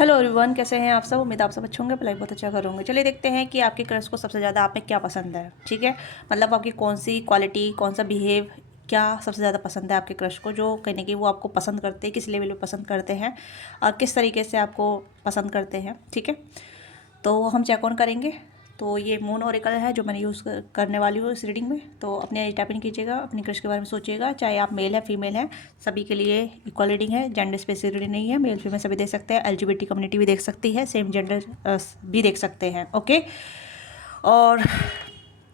Hello everyone, कैसे हैं आप सब। उम्मीद आप सब अच्छे होंगे, लाइफ बहुत अच्छा करोगे। चलिए देखते हैं कि आपके क्रश को सबसे ज़्यादा आप में क्या पसंद है। ठीक है, मतलब आपकी कौन सी क्वालिटी, कौन सा बिहेव, क्या सबसे ज़्यादा पसंद है आपके क्रश को, जो कहीं ना कहीं वो आपको पसंद करते हैं, किस लेवल पे पसंद करते हैं और किस तरीके से आपको पसंद करते हैं। ठीक है, तो हम चेक ऑन करेंगे। तो ये मून ओरेकल है जो मैंने यूज़ करने वाली हूँ इस रीडिंग में। तो अपने टैप इन कीजिएगा, अपनी क्रश के बारे में सोचिएगा, चाहे आप मेल है फीमेल है, सभी के लिए इक्वल रीडिंग है। जेंडर स्पेसिफिक रीडिंग नहीं है, मेल फीमेल सभी देख सकते हैं। एलजीबीटी कम्युनिटी भी देख सकती है, सेम जेंडर भी देख सकते हैं। ओके, और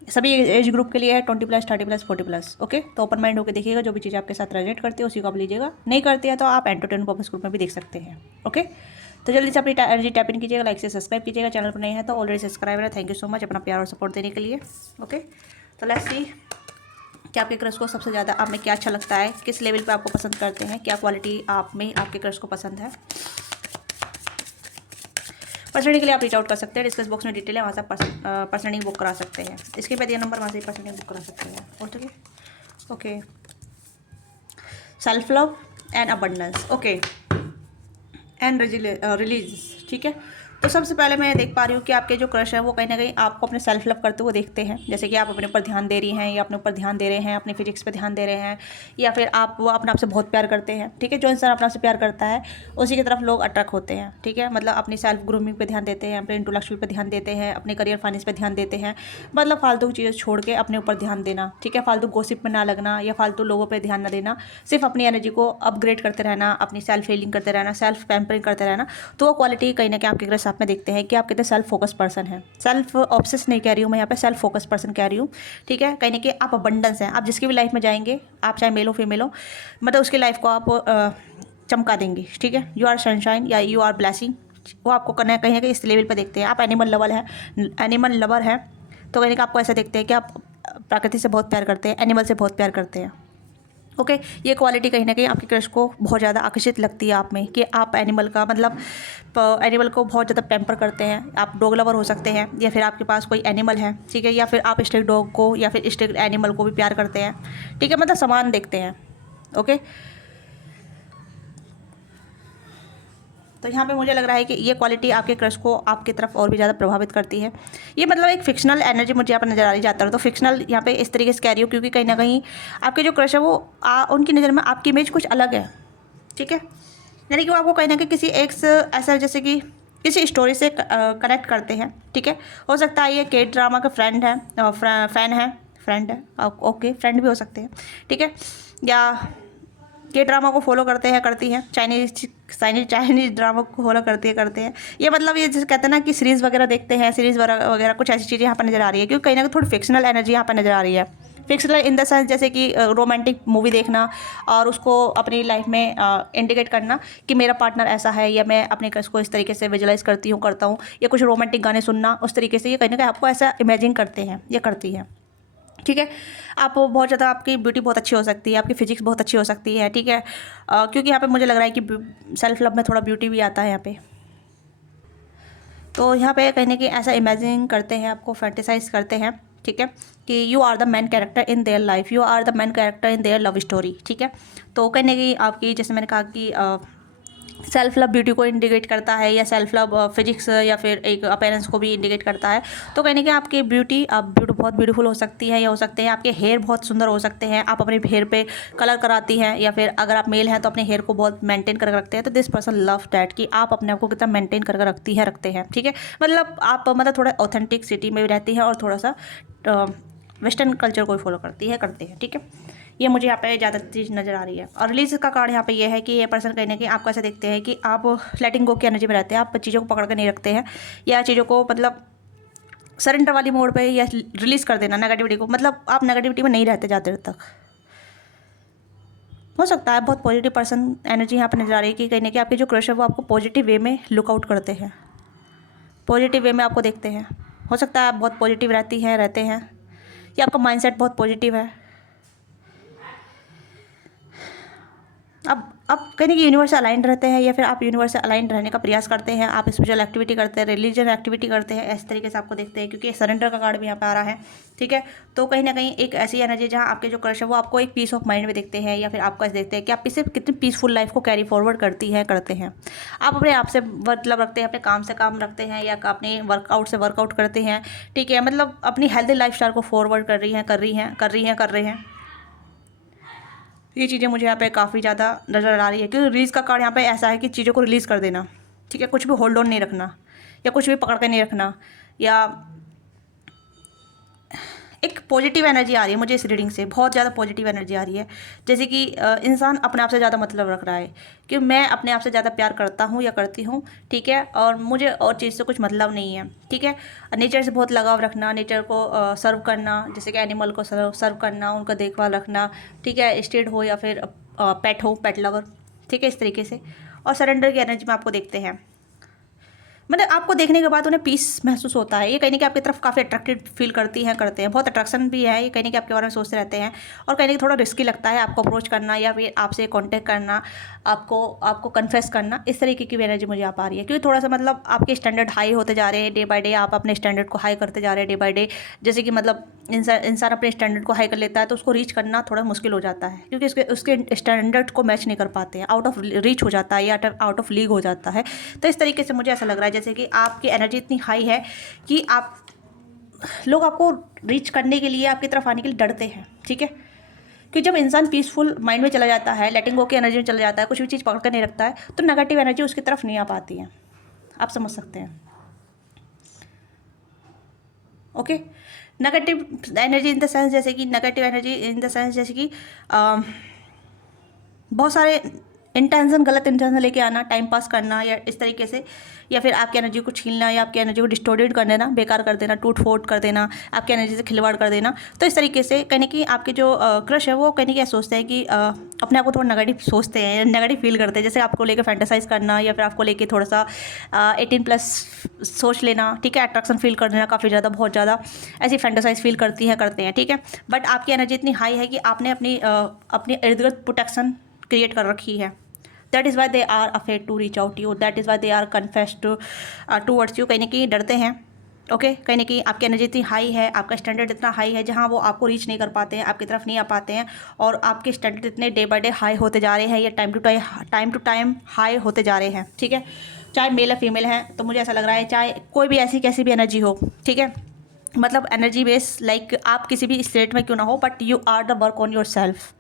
सभी एज ग्रुप के लिए है, 20+, 30+, 40+। ओके, तो ओपन माइंड होकर देखिएगा, जो भी चीज़ आपके साथ रेलेट करती है उसी को आप लीजिएगा। नहीं करती है तो आप एंटरटेनमेंट पर्पस ग्रुप में भी देख सकते हैं। ओके, तो जल्दी से अपनी एनर्जी टैप इन कीजिएगा, लाइक से सब्सक्राइब कीजिएगा। चैनल पर नहीं है तो ऑलरेडी सब्सक्राइबर है, थैंक यू सो मच अपना प्यार और सपोर्ट देने के लिए। ओके, तो लेट्स सी कि आपके क्रश को सबसे ज़्यादा आप में क्या अच्छा लगता है, किस लेवल पे आपको पसंद करते हैं, क्या क्वालिटी आप में आपके क्रश को पसंद है। पर्सनली के लिए आप रीच आउट कर सकते हैं, डिस्कस बॉक्स में डिटेल है, वहाँ से आप पर्सनली बुक करा सकते हैं। इसके बाद ये नंबर वहाँ से पर्सनली बुक करा सकते हैं। Okay okay, self love and abundance. Okay, and release. ठीक है, तो सबसे पहले मैं देख पा रही हूँ कि आपके जो क्रश है वो कहीं ना कहीं आपको अपने सेल्फ लव करते हुए देखते हैं। जैसे कि आप अपने ऊपर ध्यान दे रही हैं, या अपने ऊपर ध्यान दे रहे हैं, अपनी फिजिक्स पे ध्यान दे रहे हैं, या फिर आप वो अपने आप से बहुत प्यार करते हैं। ठीक है, जो इंसान अपने आप से प्यार करता है उसी की तरफ लोग अट्रैक्ट होते हैं। ठीक है, मतलब अपनी सेल्फ ग्रूमिंग पे ध्यान देते हैं, अपने इंटेलेक्चुअल पे ध्यान देते हैं, अपने करियर फाइनेंस पे ध्यान देते हैं। मतलब फालतू की चीज़ें छोड़ के अपने ऊपर ध्यान देना। ठीक है, फालतू गॉसिप में ना लगना या फालतू लोगों पर ध्यान ना देना, सिर्फ अपनी एनर्जी को अपग्रेड करते रहना, अपनी सेल्फ हीलिंग करते रहना, सेल्फ पैम्परिंग करते रहना। तो वो क्वालिटी कहीं ना कहीं आपके क्रश आप में देखते हैं कि आप कितने सेल्फ फोकस पर्सन है। सेल्फ ऑब्सेस नहीं कह रही हूँ मैं यहाँ पे, सेल्फ फोकस पर्सन कह रही हूँ। ठीक है, कहीं ना कहीं आप अबंडेंस हैं। आप जिसकी भी लाइफ में जाएंगे, आप चाहे मेल हो फीमेल हो, मतलब उसकी लाइफ को आप चमका देंगे। ठीक है, यू आर सनशाइन या यू आर ब्लेसिंग। वो आपको कहीं ना कहीं इस लेवल पर देखते हैं। आप एनिमल लवर है, एनिमल लवर है, तो कहीं ना कहीं आपको ऐसा देखते हैं कि आप प्रकृति से बहुत प्यार करते हैं, एनिमल से बहुत प्यार करते हैं। ओके, ये क्वालिटी कहीं ना कहीं आपके क्रश को बहुत ज़्यादा आकर्षित लगती है आप में, कि आप एनिमल का मतलब एनिमल को बहुत ज़्यादा पैम्पर करते हैं। आप डॉग लवर हो सकते हैं, या फिर आपके पास कोई एनिमल है। ठीक है, या फिर आप स्ट्रीट डॉग को या फिर स्ट्रीट एनिमल को भी प्यार करते हैं। ठीक है, मतलब समान देखते हैं। ओके, तो यहाँ पे मुझे लग रहा है कि ये क्वालिटी आपके क्रश को आपकी तरफ और भी ज़्यादा प्रभावित करती है। ये मतलब एक फिक्शनल एनर्जी मुझे यहाँ पर नजर आ रही जाता है, तो फिक्शनल यहाँ पे इस तरीके से कह रही हूँ क्योंकि कहीं ना कहीं आपके जो क्रश है वो उनकी नज़र में आपकी इमेज कुछ अलग है। ठीक है, यानी कि वो आपको कहीं ना कहीं किसी एक ऐसा जैसे कि किसी स्टोरी से कनेक्ट करते हैं। ठीक है, हो सकता है ये के ड्रामा का फ्रेंड है, फैन है, फ्रेंड है। ओके, फ्रेंड भी हो सकते हैं। ठीक है, या के ड्रामा को फॉलो करते हैं, करती हैं, चाइनीज ड्रामा को फॉलो करते हैं। ये मतलब ये जैसे कहते हैं ना कि सीरीज़ वगैरह देखते हैं, सीरीज़ वगैरह कुछ ऐसी चीज़ें यहाँ पर नज़र आ रही है, क्योंकि कहीं ना कहीं थोड़ी फिक्शनल एनर्जी यहाँ पर नज़र आ रही है। फिक्शनल इन द सेंस जैसे कि रोमांटिक मूवी देखना और उसको अपनी लाइफ में इंडिकेट करना कि मेरा पार्टनर ऐसा है, या मैं अपने क्रश को इस तरीके से विजुलाइज करता हूँ, या कुछ रोमांटिक गाने सुनना उस तरीके से, ये कहीं ना कहीं आपको ऐसा इमेजिन करते हैं, ये करती है। ठीक है, आप बहुत ज़्यादा, आपकी ब्यूटी बहुत अच्छी हो सकती है, आपकी फिजिक्स बहुत अच्छी हो सकती है। ठीक है, क्योंकि यहाँ पे मुझे लग रहा है कि सेल्फ लव में थोड़ा ब्यूटी भी आता है यहाँ पे। तो यहाँ पे कहने की ऐसा इमेजिन करते हैं, आपको फैंटेसाइज करते हैं। ठीक है, कि you are the main character in their life, you are the main character in their love story. ठीक है, तो कहने की आपकी, जैसे मैंने कहा कि सेल्फ लव ब्यूटी को इंडिकेट करता है, या सेल्फ लव फिजिक्स या फिर एक अपेरेंस को भी इंडिकेट करता है। तो कहने कि आपकी ब्यूटी, आप बहुत ब्यूटीफुल हो सकती है, या हो सकते हैं आपके हेयर बहुत सुंदर हो सकते हैं, आप अपने हेयर पे कलर कराती हैं, या फिर अगर आप मेल हैं तो अपने हेयर को बहुत मेंटेन करके रखते हैं। तो दिस पर्सन लव डैट, कि आप अपने आप को कितना मेंटेन करके रखते हैं। ठीक है, मतलब आप मतलब थोड़ा ऑथेंटिक सिटी में भी रहती हैं और थोड़ा सा वेस्टर्न कल्चर को फॉलो करते हैं। ठीक है, ये मुझे यहाँ पे ज़्यादा चीज़ नज़र आ रही है। और रिलीज का कार्ड यहाँ पे ये है कि ये पर्सन कहीं ना कहीं आपको ऐसा देखते हैं कि आप लेटिंग गो की एनर्जी में रहते हैं, आप चीज़ों को पकड़ कर नहीं रखते हैं, या चीज़ों को मतलब सरेंडर वाली मोड पे, या रिलीज़ कर देना नेगेटिविटी को, मतलब आप नेगेटिविटी में नहीं रहते ज़्यादा देर तक। हो सकता है बहुत पॉजिटिव पर्सन एनर्जी यहाँ पर नज़र आ रही है, कि कहीं ना कहीं आपके जो क्रश है वो आपको पॉजिटिव वे में लुकआउट करते हैं, पॉजिटिव वे में आपको देखते हैं। हो सकता है आप बहुत पॉजिटिव रहते हैं, या आपका माइंडसेट बहुत पॉजिटिव है। अब आप कहीं कि यूनिवर्स से अलाइंड रहते हैं या फिर आप यूनिवर्स से अलाइंड रहने का प्रयास करते हैं, आप स्पिरिचुअल एक्टिविटी करते हैं, रिलीजन एक्टिविटी करते हैं, इस तरीके से आपको देखते हैं, क्योंकि सरेंडर का कार्ड भी यहाँ पे आ रहा है। ठीक है, तो कहीं ना कहीं एक ऐसी एनर्जी जहाँ आपके जो क्रश है वो आपको एक पीस ऑफ माइंड में देखते हैं, या फिर आपको ऐसे देखते हैं कि आप इससे कितनी पीसफुल लाइफ को कैरी फॉरवर्ड करते हैं। आप अपने आप से मतलब रखते हैं, अपने काम से काम रखते हैं, या अपने वर्कआउट से वर्कआउट करते हैं। ठीक है, मतलब अपनी हेल्दी लाइफ को फॉरवर्ड कर रहे हैं। ये चीज़ें मुझे यहाँ पे काफ़ी ज़्यादा नज़र आ रही है, क्योंकि रिलीज़ का कार्ड यहाँ पे ऐसा है कि चीज़ों को रिलीज़ कर देना। ठीक है, कुछ भी होल्ड ऑन नहीं रखना, या कुछ भी पकड़ के नहीं रखना, या एक पॉजिटिव एनर्जी आ रही है मुझे इस रीडिंग से, बहुत ज़्यादा पॉजिटिव एनर्जी आ रही है। जैसे कि इंसान अपने आप से ज़्यादा मतलब रख रहा है कि मैं अपने आप से ज़्यादा प्यार करता हूँ या करती हूँ। ठीक है, और मुझे और चीज़ से कुछ मतलब नहीं है। ठीक है, नेचर से बहुत लगाव रखना, नेचर को सर्व करना, जैसे कि एनिमल को सर्व करना, उनका देखभाल रखना। ठीक है, स्टेड हो या फिर पेट हो, पेट लवर। ठीक है, इस तरीके से। और सरेंडर की एनर्जी में आपको देखते हैं, मतलब आपको देखने के बाद उन्हें पीस महसूस होता है। ये कहीं ना कहीं आपकी तरफ काफ़ी अट्रैक्टेड फील करते हैं, बहुत अट्रैक्शन भी है। ये कहीं ना कहीं आपके बारे में सोचते रहते हैं, और कहीं ना कहीं थोड़ा रिस्की लगता है आपको अप्रोच करना या फिर आपसे कांटेक्ट करना, आपको कन्फेस करना। इस तरीके की भी एनर्जी मुझे आप आ रही है, क्योंकि थोड़ा सा मतलब आपके स्टैंडर्ड हाई होते जा रहे हैं डे बाय डे, आप अपने स्टैंडर्ड को हाई करते जा रहे हैं डे बाय डे। जैसे कि मतलब इंसान अपने स्टैंडर्ड को हाई कर लेता है तो उसको रीच करना थोड़ा मुश्किल हो जाता है, क्योंकि उसके स्टैंडर्ड को मैच नहीं कर पाते हैं, आउट ऑफ रीच हो जाता है या आउट ऑफ लीग हो जाता है। तो इस तरीके से मुझे ऐसा लग रहा है जैसे कि आपकी एनर्जी इतनी हाई है कि लोग आपको रीच करने के लिए, आपकी तरफ आने के लिए डरते हैं। ठीक है, कि जब इंसान पीसफुल माइंड में चला जाता है, लेटिंग गो की एनर्जी में चला जाता है, कुछ भी चीज़ पकड़ कर नहीं रखता है, तो नेगेटिव एनर्जी उसकी तरफ नहीं आ पाती है। आप समझ सकते हैं। Okay, negative energy in the sense, जैसे कि बहुत सारे गलत इंटेंशन लेके आना, टाइम पास करना, या इस तरीके से, या फिर आपकी एनर्जी को छीनना, या आपकी एनर्जी को डिस्टोर्टेड कर देना, बेकार कर देना, टूट फोट कर देना, आपकी एनर्जी से खिलवाड़ कर देना। तो इस तरीके से कहीं ना कहीं आपके जो क्रश है वो कहीं ना कहीं सोचते हैं कि अपने आप को थोड़ा नेगेटिव सोचते हैं, नेगेटिव फील करते हैं, जैसे आपको लेकर फैंटेसाइज करना, या फिर आपको लेके थोड़ा सा 18+ सोच लेना। ठीक है, अट्रैक्शन फील कर देना, काफ़ी ज़्यादा, बहुत ज़्यादा ऐसी फैंटेसाइज फील करते हैं। ठीक है, बट आपकी एनर्जी इतनी हाई है कि आपने अपनी इर्द गिर्द प्रोटेक्शन क्रिएट कर रखी है। That is why they are afraid to reach out you, that is why they are confessed towards you. कहीं ना कहीं डरते हैं। ओके, कहीं ना कहीं आपकी एनर्जी इतनी हाई है, आपका स्टैंडर्ड इतना हाई है, जहाँ वो आपको रीच नहीं कर पाते हैं, आपकी तरफ नहीं आ पाते हैं, और आपके स्टैंडर्ड इतने डे बाय डे हाई होते जा रहे हैं, या टाइम टू टाइम हाई होते जा रहे हैं। ठीक है, चाहे मेल या फीमेल हैं, तो मुझे ऐसा लग रहा है चाहे कोई भी ऐसी कैसी भी एनर्जी हो। ठीक है, मतलब एनर्जी बेस, लाइक आप किसी भी स्टेट में क्यों ना हो, but you are the work on yourself.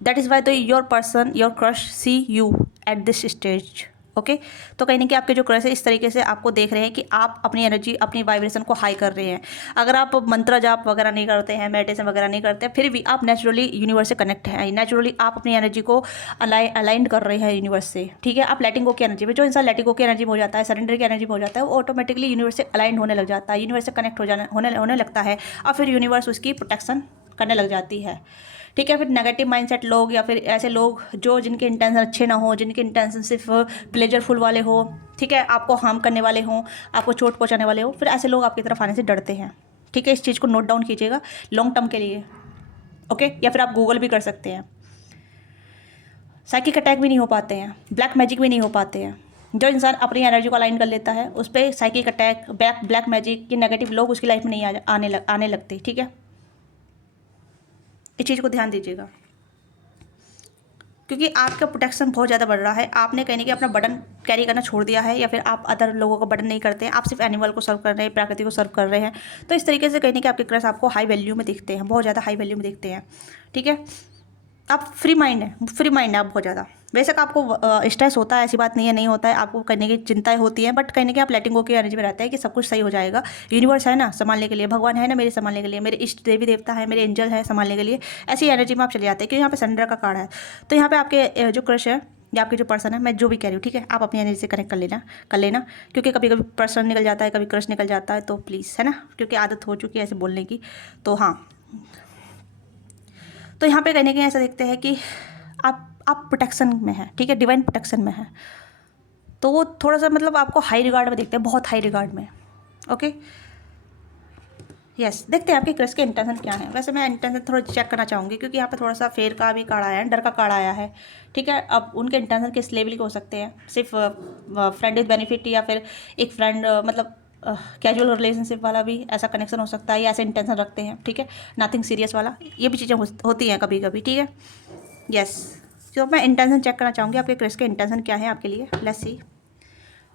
That is why the your person, your crush see you at this stage. Okay, तो कहीं ना कहीं आपके जो क्रश है इस तरीके से आपको देख रहे हैं कि आप अपनी एनर्जी, अपनी वाइब्रेशन को हाई कर रहे हैं। अगर आप मंत्र जाप वगैरह नहीं करते हैं, मेडिटेशन वगैरह नहीं करते हैं, फिर भी आप नेचुरली यूनिवर्स से कनेक्ट हैं, नेचुरली आप अपनी एनर्जी को अलाइंड कर रहे हैं यूनिवर्स से। ठीक है, आप लेटिंग गो की एनर्जी में, जो इंसान लेटिंग गो की एनर्जी में हो जाता है, सरेंडर की एनर्जी में हो जाता है, वो ऑटोमेटिकली यूनिवर्स से अलाइंड होने लग जाता है, यूनिवर्स से कनेक्ट होने लगता है, और फिर यूनिवर्स उसकी प्रोटेक्शन करने लग जाती है। ठीक है, फिर नेगेटिव माइंडसेट लोग, या फिर ऐसे लोग जो जिनके इंटेंशन अच्छे ना हो, जिनके इंटेंशन सिर्फ प्लेजरफुल वाले हो, ठीक है, आपको हार्म करने वाले हों, आपको चोट पहुंचाने वाले हो, फिर ऐसे लोग आपकी तरफ आने से डरते हैं। ठीक है, इस चीज़ को नोट डाउन कीजिएगा लॉन्ग टर्म के लिए। ओके, या फिर आप गूगल भी कर सकते हैं। साइकिक अटैक भी नहीं हो पाते हैं, ब्लैक मैजिक भी नहीं हो पाते हैं। जो इंसान अपनी एनर्जी को अलाइन कर लेता है, उस पर साइकिक अटैक, ब्लैक मैजिक के नेगेटिव लोग उसकी लाइफ में नहीं आने लगते। ठीक है, इस चीज़ को ध्यान दीजिएगा, क्योंकि आपका प्रोटेक्शन बहुत ज़्यादा बढ़ रहा है। आपने कहीं ना कहीं अपना बर्डन कैरी करना छोड़ दिया है, या फिर आप अदर लोगों को बर्डन नहीं करते हैं, आप सिर्फ एनिमल को सर्व कर रहे हैं, प्रकृति को सर्व कर रहे हैं। तो इस तरीके से कहीं ना कहीं आपके क्रश आपको हाई वैल्यू में दिखते हैं, बहुत ज़्यादा हाई वैल्यू में दिखते हैं। ठीक है, आप फ्री माइंड है आप बहुत ज़्यादा। बेशक आपको स्ट्रेस होता है, ऐसी बात नहीं है, नहीं होता है, आपको करने की चिंताएं होती हैं, बट कहीं ना कहीं आप लेटिंग गो की एनर्जी में रहते हैं कि सब कुछ सही हो जाएगा। यूनिवर्स है ना संभालने के लिए, भगवान है ना मेरे संभालने के लिए, मेरे इष्ट देवी देवता है, मेरे एंजल है संभालने के लिए। ऐसी एनर्जी में आप चले जाते हैं, क्योंकि यहाँ पे सरेंडर का कार्ड है। तो यहाँ पे आपके जो क्रश है या आपके जो पर्सन है, मैं जो भी कह रही हूँ, ठीक है, आप अपनी एनर्जी से कनेक्ट कर लेना, क्योंकि कभी कभी पर्सन निकल जाता है, कभी क्रश निकल जाता है, तो प्लीज़, है ना, क्योंकि आदत हो चुकी है ऐसे बोलने की। तो हाँ, तो यहाँ पे कहने के ऐसा देखते हैं कि आप प्रोटेक्शन में हैं। ठीक है, डिवाइन प्रोटेक्शन में है, तो वो थोड़ा सा मतलब आपको हाई रिगार्ड में देखते हैं, बहुत हाई रिगार्ड में। ओके, यस, देखते हैं आपके क्रश के इंटेंशन क्या है। वैसे मैं इंटेंशन थोड़ा चेक करना चाहूँगी क्योंकि यहाँ पे थोड़ा सा फेयर का भी कार्ड आया है, डर का कार्ड आया है। ठीक है, अब उनके इंटेंशन किस लेवल के हो सकते हैं, सिर्फ फ्रेंड विद बेनिफिट या फिर एक फ्रेंड मतलब कैजुअल रिलेशनशिप वाला भी ऐसा कनेक्शन हो सकता है या ऐसे इंटेंशन रखते हैं। ठीक है, नथिंग सीरियस वाला, ये भी चीज़ें होती हैं कभी कभी। ठीक है, यस, तो मैं इंटेंशन चेक करना चाहूँगी आपके क्रश के इंटेंशन क्या है आपके लिए। लेट्स सी,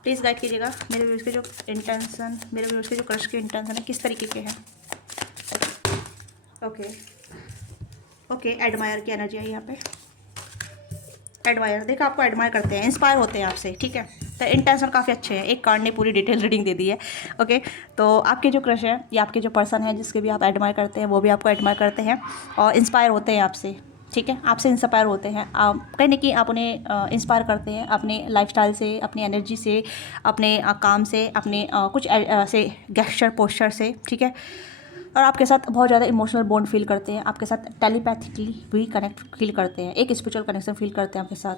प्लीज़ गाइड कीजिएगा मेरे व्यूज़ के जो इंटेंशन, मेरे व्यूज़ के जो क्रश के इंटेंशन है किस तरीके के हैं। ओके ओके, एडमायर की एनर्जी है यहाँ पे। एडमायर, देखा, आपको एडमायर करते हैं, इंस्पायर होते हैं आपसे। ठीक है, तो इंटेंशन काफ़ी अच्छे हैं, एक कार्ड ने पूरी डिटेल रीडिंग दे दी है। ओके, तो आपके जो क्रश है या आपके जो पर्सन है जिसके भी आप एडमायर करते हैं वो भी आपको एडमायर करते हैं और इंस्पायर होते हैं आपसे। ठीक है, आपसे इंस्पायर होते हैं आप, कहीं ना कहीं आप उन्हें इंस्पायर करते हैं अपने लाइफस्टाइल से, अपनी एनर्जी से, अपने काम से, अपने कुछ से गेस्चर पोस्चर से। ठीक है, और आपके साथ बहुत ज़्यादा इमोशनल बॉन्ड फील करते हैं, आपके साथ टेलीपैथिकली भी कनेक्ट फील करते हैं, एक स्पिरिचुअल कनेक्शन फील करते हैं आपके साथ,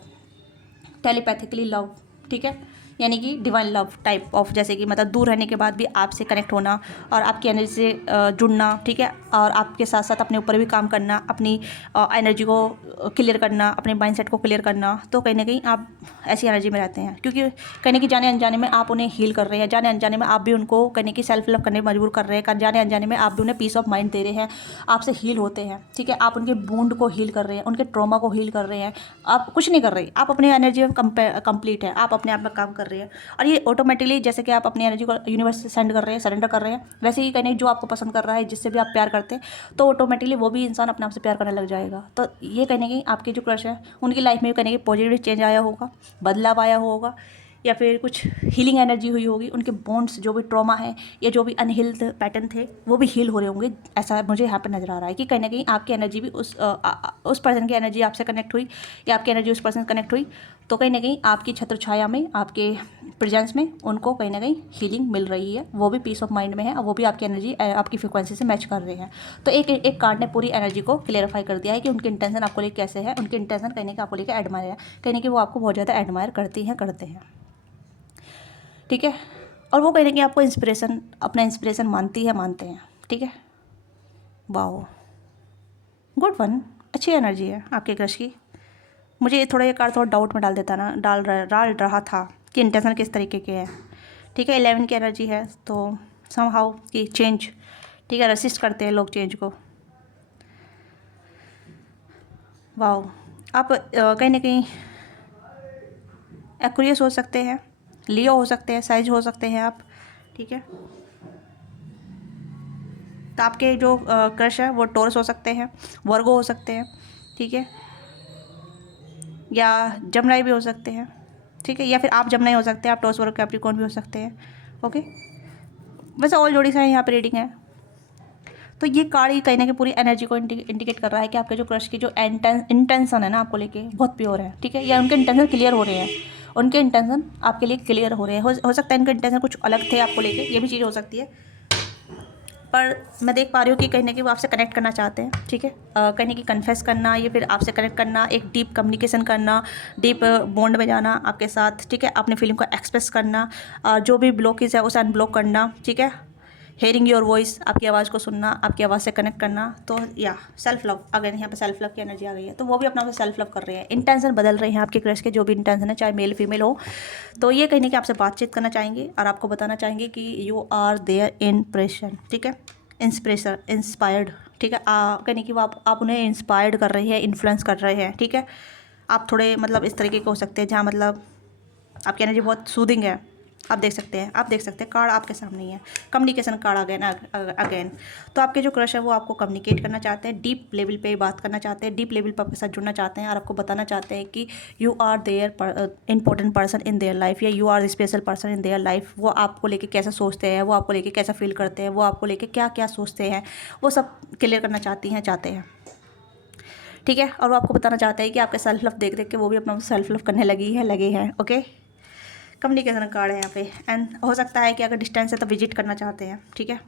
टेलीपैथिकली लव। ठीक है, यानी कि डिवाइन लव टाइप ऑफ, जैसे कि मतलब दूर रहने के बाद भी आपसे कनेक्ट होना और आपकी एनर्जी से जुड़ना। ठीक है, और आपके साथ साथ अपने ऊपर भी काम करना, अपनी एनर्जी को क्लियर करना, अपने माइंडसेट को क्लियर करना। तो कहीं ना कहीं आप ऐसी एनर्जी में रहते हैं क्योंकि कहीं ना कहीं जाने अनजाने में आप उन्हें हील कर रहे हैं, जाने अनजाने में आप भी उनको कहीं ना कहीं सेल्फ लव करने में मजबूर कर रहे हैं, जाने अनजाने में आप भी उन्हें पीस ऑफ माइंड दे रहे हैं, आपसे हील होते हैं। ठीक है, आप उनके वुंड को हील कर रहे हैं, उनके ट्रॉमा को हील कर रहे हैं। आप कुछ नहीं कर रहे, आप अपनी एनर्जी में कंप्लीट है, आप अपने आप में काम कर रहे हैं और ये ऑटोमेटिकली, जैसे कि आप अपनी एनर्जी को यूनिवर्स से सेंड कर रहे हैं, सरेंडर कर रहे हैं, वैसे ही कहीं जो आपको पसंद कर रहा है, जिससे भी आप प्यार करते हैं, तो ऑटोमेटिकली वो भी इंसान अपने आप से प्यार करने लग जाएगा। तो ये कहने की आपकी जो क्रश है उनकी लाइफ में कहने की पॉजिटिव चेंज आया होगा, बदलाव आया होगा, या फिर कुछ हीलिंग एनर्जी हुई होगी, उनके बॉन्ड्स जो भी ट्रॉमा है या जो भी अनहील्ड पैटर्न थे वो भी हील हो रहे होंगे। ऐसा मुझे यहाँ पर नज़र आ रहा है कि कहीं ना कहीं आपकी एनर्जी भी उस पर्सन की एनर्जी आपसे कनेक्ट हुई या आपकी एनर्जी उस पर्सन से कनेक्ट हुई, तो कहीं ना कहीं आपकी छत्र छाया में, आपके प्रेजेंस में उनको कहीं ना कहीं हीलिंग मिल रही है, वो भी पीस ऑफ माइंड में है और वो भी आपकी एनर्जी आपकी फ्रिक्वेंसी से मैच कर रहे हैं। तो एक कार्ड ने पूरी एनर्जी को क्लियरिफाई कर दिया है कि उनकी इंटेंशन आपको लेकर कैसे है, उनकी इंटेंशन कहीं ना कहीं आपको लेकर एडमायर है, कहीं ना कहीं वो आपको बहुत ज़्यादा एडमायर करती हैं, करते हैं। ठीक है, और वो कहीं ना कहीं आपको इंस्पिरेशन, अपना इंस्पिरेशन मानती है, मानते हैं। ठीक है, वाओ, गुड वन, अच्छी एनर्जी है आपके क्रश की। मुझे थोड़ा ये कार्ड थोड़ा डाउट में डाल देता ना, डाल रहा था कि इंटेंशन किस तरीके के है। ठीक है, 11 की एनर्जी है, तो समहाउ कि चेंज। ठीक है, रेसिस्ट करते हैं लोग चेंज को। वाओ, आप कहीं ना कहीं एक्वेरियस हो सकते हैं, लियो हो सकते हैं, साइज हो सकते हैं आप। ठीक है, तो आपके जो क्रश है वो टॉरस हो सकते हैं, वर्गो हो सकते हैं। ठीक है, या जमनाई भी हो सकते हैं। ठीक है, या फिर आप जमनाई हो सकते हैं, आप टॉरस वर्ग कैप्रिकॉर्न भी हो सकते हैं। ओके, वैसे ऑल जोड़ी से यहाँ पे रीडिंग है। तो ये कार्ड ही कहीं ना कहीं पूरी एनर्जी को इंडिकेट कर रहा है कि आपके जो क्रश की जो इंटेंशन है ना आपको लेके बहुत प्योर है। ठीक है, या उनके इंटेंशन क्लियर हो रहे हैं, उनके इंटेंशन आपके लिए क्लियर हो रहे हैं। हो सकता है इनके इंटेंशन कुछ अलग थे आपको लेके, ये भी चीज़ हो सकती है, पर मैं देख पा रही हूँ कि कहीं ना कहीं वो आपसे कनेक्ट करना चाहते हैं। ठीक है, कहीं ना कहीं कन्फेस करना या फिर आपसे कनेक्ट करना, एक डीप कम्युनिकेशन करना, डीप बॉन्ड में जाना आपके साथ। ठीक है, अपने फीलिंग को एक्सप्रेस करना, जो भी ब्लॉकेज है उसे अनब्लॉक करना। ठीक है, हेयरिंग योर वॉइस, आपकी आवाज़ को सुनना, आपकी आवाज़ से कनेक्ट करना। तो या सेल्फ लव, अगर यहाँ पे सेल्फ लव की एनर्जी आ गई है, तो वो भी अपना सेल्फ लव कर रहे हैं, इंटेंशन बदल रहे हैं आपके क्रश के, जो भी इंटेंशन है, चाहे मेल फीमेल हो। तो ये कहीं ना कहीं आपसे बातचीत करना चाहेंगे और आपको बताना चाहेंगे कि यू आर देयर इन प्रेशन। ठीक है, इंस्पायर्ड। ठीक है, कहीं कि वो आप उन्हें इंस्पायर्ड कर रही है, इन्फ्लुएंस कर रहे हैं। ठीक है, आप थोड़े मतलब इस तरीके के हो सकते हैं जहाँ मतलब आपकी एनर्जी बहुत सूदिंग है। आप देख सकते हैं कार्ड आपके सामने ही है, कम्युनिकेशन कार्ड अगेन। तो आपके जो क्रश है वो आपको कम्युनिकेट करना चाहते हैं, डीप लेवल पे बात करना चाहते हैं, डीप लेवल पर आपके साथ जुड़ना चाहते हैं और आपको बताना चाहते हैं कि you are their important person in their life, या you are special person in their life. वो आपको लेके कैसा सोचते हैं, वो आपको लेके कैसा फील करते हैं, वो आपको लेके क्या क्या सोचते हैं, वो सब क्लियर करना चाहते हैं। ठीक है, और वो आपको बताना चाहते हैं कि आपके सेल्फ लव देख देख के वो भी अपना सेल्फ लव करने लगे हैं। ओके, कम्युनिकेशन कार्ड है यहाँ पे। एंड हो सकता है कि अगर डिस्टेंस है तो विजिट करना चाहते हैं। ठीक है,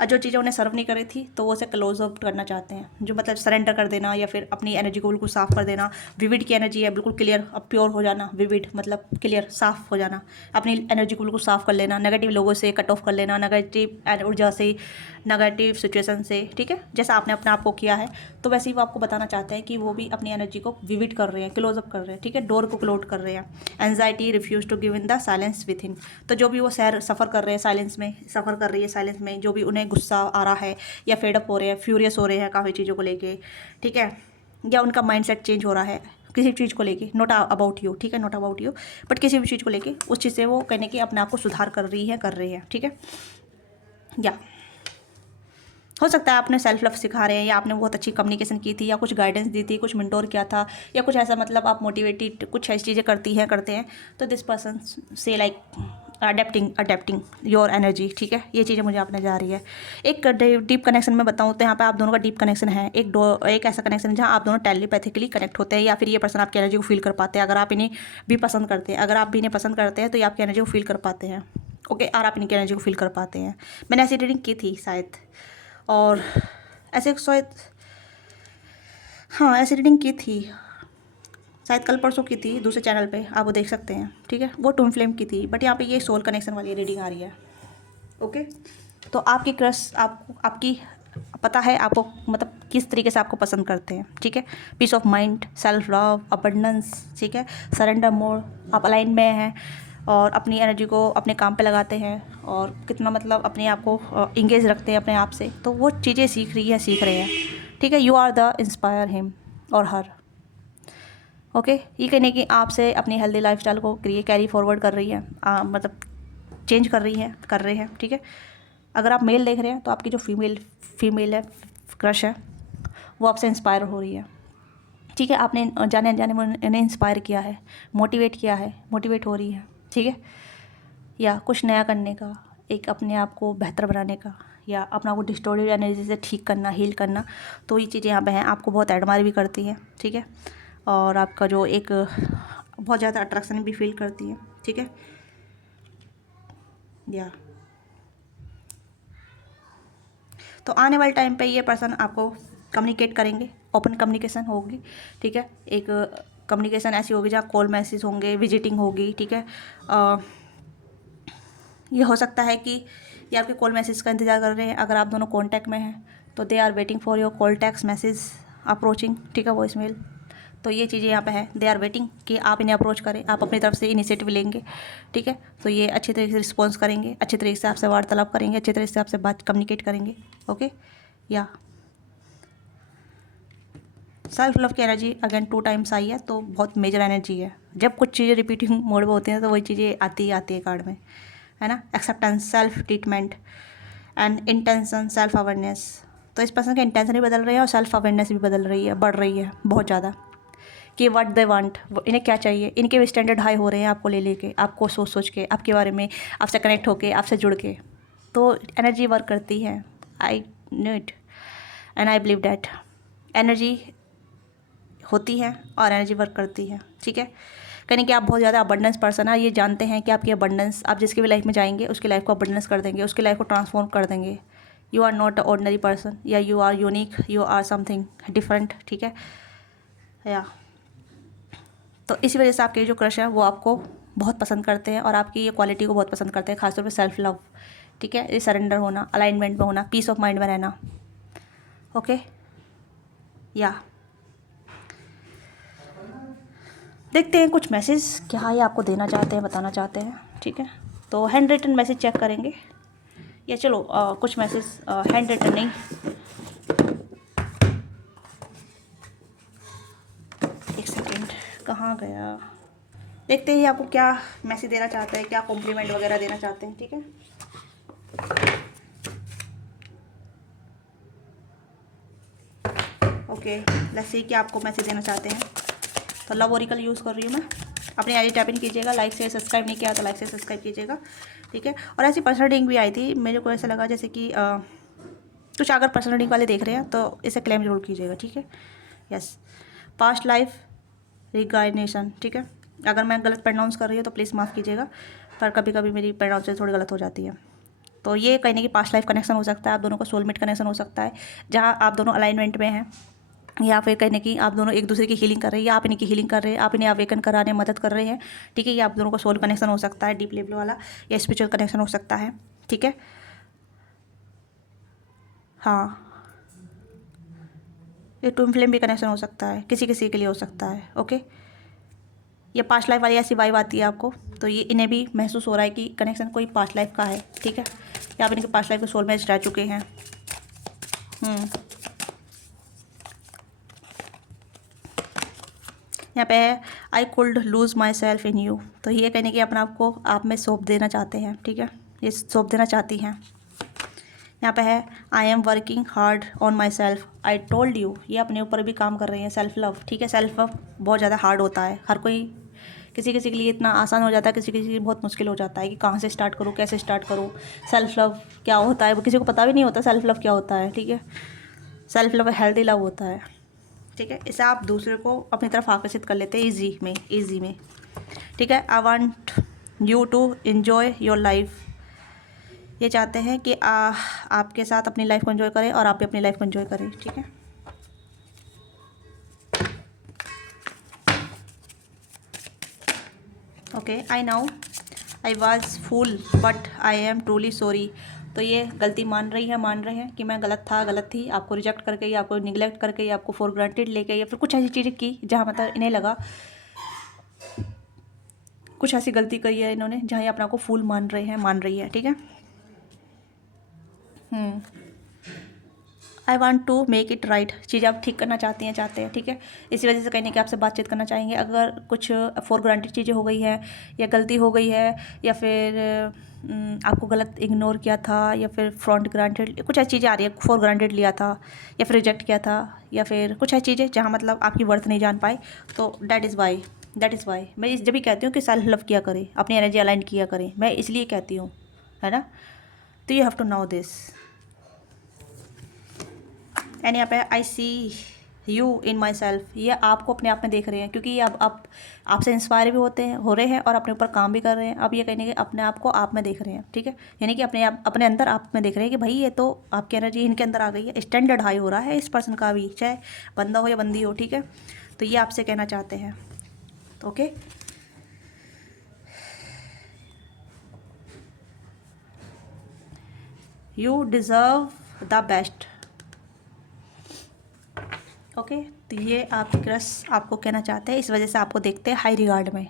और जो चीज़ें उन्हें सर्व नहीं करी थी तो वो उसे क्लोज अप करना चाहते हैं, जो मतलब सरेंडर कर देना या फिर अपनी एनर्जी को बिल्कुल साफ़ कर देना। विविड की एनर्जी है, बिल्कुल क्लियर, अब प्योर हो जाना, विविड मतलब क्लियर, साफ़ हो जाना, अपनी एनर्जी को बिल्कुल साफ़ कर लेना, नेगेटिव लोगों से कट ऑफ कर लेना, नेगेटिव ऊर्जा से, नेगेटिव सिचुएशन से, ठीक है। जैसा आपने अपने आप को किया है तो वैसे ही वो आपको बताना चाहते हैं कि वो भी अपनी एनर्जी को विविड कर रहे हैं, क्लोज अप कर रहे हैं, ठीक है, डोर को क्लोज कर रहे हैं। Anxiety refuse to give in the silence within, तो जो भी वो सफ़र कर रहे हैं साइलेंस में, सफ़र कर रही है साइलेंस में, जो भी उन्हें गुस्सा आ रहा है या फेडअप हो रहे हैं, फ्यूरियस हो रहे हैं काफ़ी चीज़ों को लेके, ठीक है, या उनका माइंडसेट चेंज हो रहा है किसी चीज़ को लेके, नॉट अबाउट यू, ठीक है, नॉट अबाउट यू, बट किसी भी चीज़ को लेके, उस चीज़ से वो कहने की अपने आप को सुधार कर रही है, ठीक है। या हो सकता है आपने सेल्फ लव सिखा रहे हैं, या आपने बहुत अच्छी कम्युनिकेशन की थी, या कुछ गाइडेंस दी थी, कुछ मेंटोर किया था, या कुछ ऐसा मतलब आप मोटिवेटेड कुछ ऐसी चीज़ें करते हैं, तो दिस पर्सन से लाइक अडेप्टिंग योर एनर्जी, ठीक है। ये चीज़ें मुझे आपने जा रही है। एक डीप कनेक्शन में बताऊँ तो यहाँ पे आप दोनों का डीप कनेक्शन है, एक ऐसा कनेक्शन है जहाँ आप दोनों टेलीपैथिकली कनेक्ट होते हैं, या फिर ये पर्सन आपकी एनर्जी को फील कर पाते हैं। अगर आप इन्हें भी पसंद करते हैं, अगर आप भी इन्हें पसंद करते हैं तो ये आपकी एनर्जी को फील कर पाते हैं, ओके, और आप इनकी एनर्जी को फील कर पाते हैं। मैंने ऐसी रीडिंग की थी शायद, और ऐसे शायद, हाँ, ऐसी रीडिंग की थी शायद कल परसों की थी, दूसरे चैनल पे आप वो देख सकते हैं, ठीक है। वो ट्विन फ्लेम की थी, बट यहाँ पे ये सोल कनेक्शन वाली रीडिंग आ रही है, ओके। तो आपकी क्रश आपकी पता है आपको मतलब किस तरीके से आपको पसंद करते हैं, ठीक है। Peace of mind, self love, abundance, ठीक है, सरेंडर मोड, आप अलाइन में हैं और अपनी एनर्जी को अपने काम पे लगाते हैं, और कितना मतलब अपने आप को इंगेज रखते हैं अपने आप से, तो वो चीज़ें सीख रहे हैं, ठीक है। You are the inspire him और हर, ओके। ये कहने की आपसे अपनी हेल्दी लाइफस्टाइल को कैरी फॉरवर्ड कर रही है, मतलब चेंज कर रहे हैं, ठीक है। अगर आप मेल देख रहे हैं तो आपकी जो फीमेल है, क्रश है, वो आपसे इंस्पायर हो रही है, ठीक है। आपने जाने अनजाने में इन्हें इंस्पायर किया है, मोटिवेट हो रही है, ठीक है। या कुछ नया करने का, एक अपने आप को बेहतर बनाने का, या अपना को डिस्टोर्टेड एनर्जी से ठीक करना, हील करना, तो ये चीज़ें यहाँ पे हैं। आपको बहुत एडमायर भी करती हैं, ठीक है, और आपका जो एक बहुत ज़्यादा अट्रैक्शन भी फील करती है, ठीक है। या तो आने वाले टाइम पे ये पर्सन आपको कम्युनिकेट करेंगे, ओपन कम्युनिकेशन होगी, ठीक है। एक कम्युनिकेशन ऐसी होगी जहाँ कॉल मैसेज होंगे, विजिटिंग होगी, ठीक है। ये हो सकता है कि ये आपके कॉल मैसेज का इंतज़ार कर रहे हैं। अगर आप दोनों कॉन्टैक्ट में हैं तो they are waiting for your call text message approaching, ठीक है, वॉइस मेल। तो ये चीज़ें यहाँ पे है, दे आर वेटिंग कि आप इन्हें अप्रोच करें, आप अपनी तरफ से इनिशिएटिव लेंगे, ठीक है। तो ये अच्छे तरीके से रिस्पॉन्स करेंगे, अच्छे तरीके से आपसे वार्तालाप करेंगे, अच्छे तरीके से आपसे बात कम्युनिकेट करेंगे, ओके। या सेल्फ लव की एनर्जी अगेन 2 टाइम्स आई है, तो बहुत मेजर एनर्जी है। जब कुछ चीज़ें रिपीटिंग मोड में होती हैं तो वही चीज़ें आती है कार्ड में, है ना। Acceptance, self treatment and intention, self awareness. तो इस पर्सन के इंटेंशन भी बदल रहे हैं और सेल्फ अवेयरनेस भी बदल रही है, बढ़ रही है बहुत ज़्यादा, कि व्हाट दे वांट, इन्हें क्या चाहिए। इनके भी स्टैंडर्ड हाई हो रहे हैं आपको ले लेके, आपको सोच के, आपके बारे में, आपसे कनेक्ट होके, आपसे जुड़ के। तो एनर्जी वर्क करती है, I know it and I believe that. Energy होती है और एनर्जी वर्क करती है, ठीक है। कहीं कि आप बहुत ज़्यादा अबंडेंस पर्सन है, ये जानते हैं कि आपकी अबंडेंस, आप जिसकी भी लाइफ में जाएंगे उसकी लाइफ को अबंडेंस कर देंगे, उसकी लाइफ को ट्रांसफॉर्म कर देंगे। You are not a ordinary person, या you are unique, you are something different, ठीक है। या तो इसी वजह से आपके जो क्रश है वो आपको बहुत पसंद करते हैं और आपकी ये क्वालिटी को बहुत पसंद करते हैं, खासतौर पर सेल्फ लव, ठीक है, ये सरेंडर होना, अलाइनमेंट में होना, पीस ऑफ माइंड में रहना, ओके। या देखते हैं कुछ मैसेज क्या ये आपको देना चाहते हैं, बताना चाहते हैं, ठीक है। तो हैंड रिटन मैसेज चेक करेंगे, या चलो कुछ मैसेज हैंड रिटन नहीं, एक सेकेंड, कहाँ गया, देखते हैं ये आपको क्या मैसेज देना चाहते हैं, क्या कॉम्प्लीमेंट वगैरह देना चाहते हैं, ठीक है। ओके, लेट्स सी क्या आपको मैसेज देना चाहते हैं। तो लव ओरिकल यूज़ कर रही हूँ मैं, अपनी आईडी टैप इन कीजिएगा, लाइक से सब्सक्राइब नहीं किया तो लाइक से सब्सक्राइब कीजिएगा, ठीक है। और ऐसी पर्सनल रीडिंग भी आई थी, मेरे को ऐसा लगा जैसे कि कुछ अगर पर्सनल रीडिंग वाले देख रहे हैं तो इसे क्लेम जरूर कीजिएगा, ठीक है। यस, पास्ट लाइफ रिगाइनेशन, ठीक है। अगर मैं गलत प्रोनाउंस कर रही हूँ तो प्लीज़ माफ़ कीजिएगा, पर कभी कभी मेरी प्रोनाउंसिएशन थोड़ी गलत हो जाती है। तो ये कहने की पास्ट लाइफ कनेक्शन हो सकता है, आप दोनों का सोलमेट कनेक्शन हो सकता है, जहाँ आप दोनों अलाइनमेंट में हैं, या फिर कहने की आप दोनों एक दूसरे की हीलिंग कर रहे हैं, या आप इन्हीं की हीलिंग कर रहे हैं, आप इन्हें अवेकन कराने में मदद कर रहे हैं। ठीक है, ये आप दोनों का सोल कनेक्शन हो सकता है, डीप लेवल वाला, या स्पिरिचुअल कनेक्शन हो सकता है। ठीक है, हाँ, ये ट्विन फ्लेम भी कनेक्शन हो सकता है, किसी किसी के लिए हो सकता है। ओके, ये पास्ट लाइफ वाली ऐसी वाइब आती है आपको, तो ये इन्हें भी महसूस हो रहा है कि कनेक्शन कोई पास्ट लाइफ का है। ठीक है, या आप इनके पास्ट लाइफ के सोल मैच रह चुके हैं। यहाँ पे है I could lose myself in you, तो ये कहने की अपने आप को आप में सौंप देना चाहते हैं। ठीक है, ये सौंप देना चाहती हैं। यहाँ पे है I am working hard on my self I told you, ये अपने ऊपर भी काम कर रही हैं, सेल्फ लव। ठीक है, सेल्फ लव बहुत ज़्यादा हार्ड होता है, हर कोई किसी किसी के लिए इतना आसान हो जाता है, किसी किसी के लिए बहुत मुश्किल हो जाता है कि कहाँ से स्टार्ट करूँ, कैसे स्टार्ट करूँ। सेल्फ लव क्या होता है वो किसी को पता भी नहीं होता, सेल्फ लव क्या होता है। ठीक है, सेल्फ लव हेल्दी लव होता है। ठीक है, इसे आप दूसरे को अपनी तरफ आकर्षित कर लेते हैं ईजी में। ठीक है, I want you to enjoy your life, ये चाहते हैं कि आपके साथ अपनी लाइफ को एंजॉय करें और आप भी अपनी लाइफ को एंजॉय करें। ठीक है, okay, I now I was fool but I am truly sorry, तो ये गलती मान रहे हैं कि मैं गलत थी, आपको रिजेक्ट करके या आपको निगलेक्ट करके या आपको फॉर ग्रांटेड लेके या फिर कुछ ऐसी चीज़ें की जहाँ मतलब इन्हें लगा कुछ ऐसी गलती करी है इन्होंने जहाँ ये अपने आप को फूल मान रही है। ठीक है, I want to make it right, चीज़ें आप ठीक करना चाहते हैं। ठीक है, इसी वजह से कहने कि आपसे बातचीत करना चाहेंगे। अगर कुछ फॉर ग्रांटेड चीज़ें हो गई है या गलती हो गई है या फिर आपको गलत इग्नोर किया था या फिर फ्रॉन्ट ग्रांटेड कुछ ऐसी चीज़ें आ रही है, फॉर ग्रांटेड लिया था या फिर रिजेक्ट किया था या फिर कुछ ऐसी चीज़ें जहाँ मतलब आपकी वर्थ नहीं जान पाए, तो दैट इज़ वाई मैं जब भी कहती हूँ कि सेल्फ लव किया करें, अपनी एनर्जी अलाइन किया करें, मैं इसलिए कहती हूँ, है ना। तो you have to know this. And यहाँ पे आई सी यू इन माई सेल्फ, ये आपको अपने आप में देख रहे हैं क्योंकि ये अब आप आपसे इंस्पायर भी हो रहे हैं और अपने ऊपर काम भी कर रहे हैं। अब ये कहने के अपने आप को आप में देख रहे हैं। ठीक है, यानी कि अपने अंदर आप में देख रहे हैं कि भाई ये तो आपकी एनर्जी इनके अंदर आ गई है, स्टैंडर्ड हाई हो रहा है इस पर्सन का भी, चाहे बंदा हो या बंदी हो। ठीक है, तो ये आपसे कहना चाहते हैं। Okay, you deserve the best. Okay, तो ये आपके क्रश आपको कहना चाहते हैं, इस वजह से आपको देखते हैं हाई रिगार्ड में,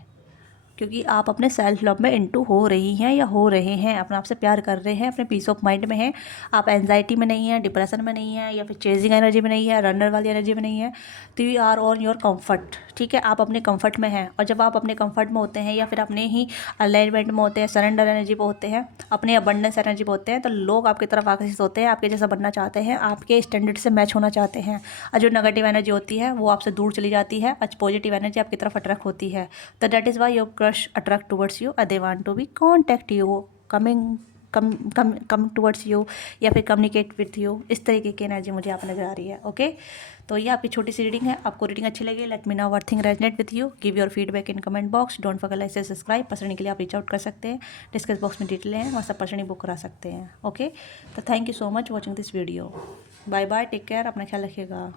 क्योंकि आप अपने सेल्फ लव में इनटू हो रही हैं या हो रहे हैं, अपने आप से प्यार कर रहे हैं, अपने पीस ऑफ माइंड में हैं, आप एंजाइटी में नहीं है, डिप्रेशन में नहीं है या फिर चेजिंग एनर्जी में नहीं है, रनर वाली एनर्जी में नहीं है। तो you are on your comfort. ठीक है, आप अपने कंफर्ट में हैं, और जब आप अपने कंफर्ट में होते हैं या फिर अपने ही अलाइनमेंट में होते हैं, सरेंडर एनर्जी पे होते हैं, अपने अबंडेंस एनर्जी पे होते हैं, तो लोग आपकी तरफ आकर्षित होते हैं, आपके जैसा बनना चाहते हैं, आपके स्टैंडर्ड से मैच होना चाहते हैं। और जो नेगेटिव एनर्जी होती है वो आपसे दूर चली जाती है, आज पॉजिटिव एनर्जी आपकी तरफ अट्रैक्ट होती है। तो that is why your crush attract towards you, they want to be contact you, come towards you या फिर कम्युनिकेट विथ यू। इस तरीके की एनर्जी मुझे आप नज़र आ रही है। ओके, तो ये आपकी छोटी सी रीडिंग है। आपको रीडिंग अच्छी लगी, let me know what thing resonate with you, give your feedback in comment box, don't forget like subscribe. Personally के लिए आप रीच आउट कर सकते हैं, डिस्कस बॉक्स में डिटेल हैं, वहाँ सब पर्सनली बुक करा सकते हैं। ओके, तो thank you so much watching this video. Bye bye, take care, अपना ख्याल रखिएगा।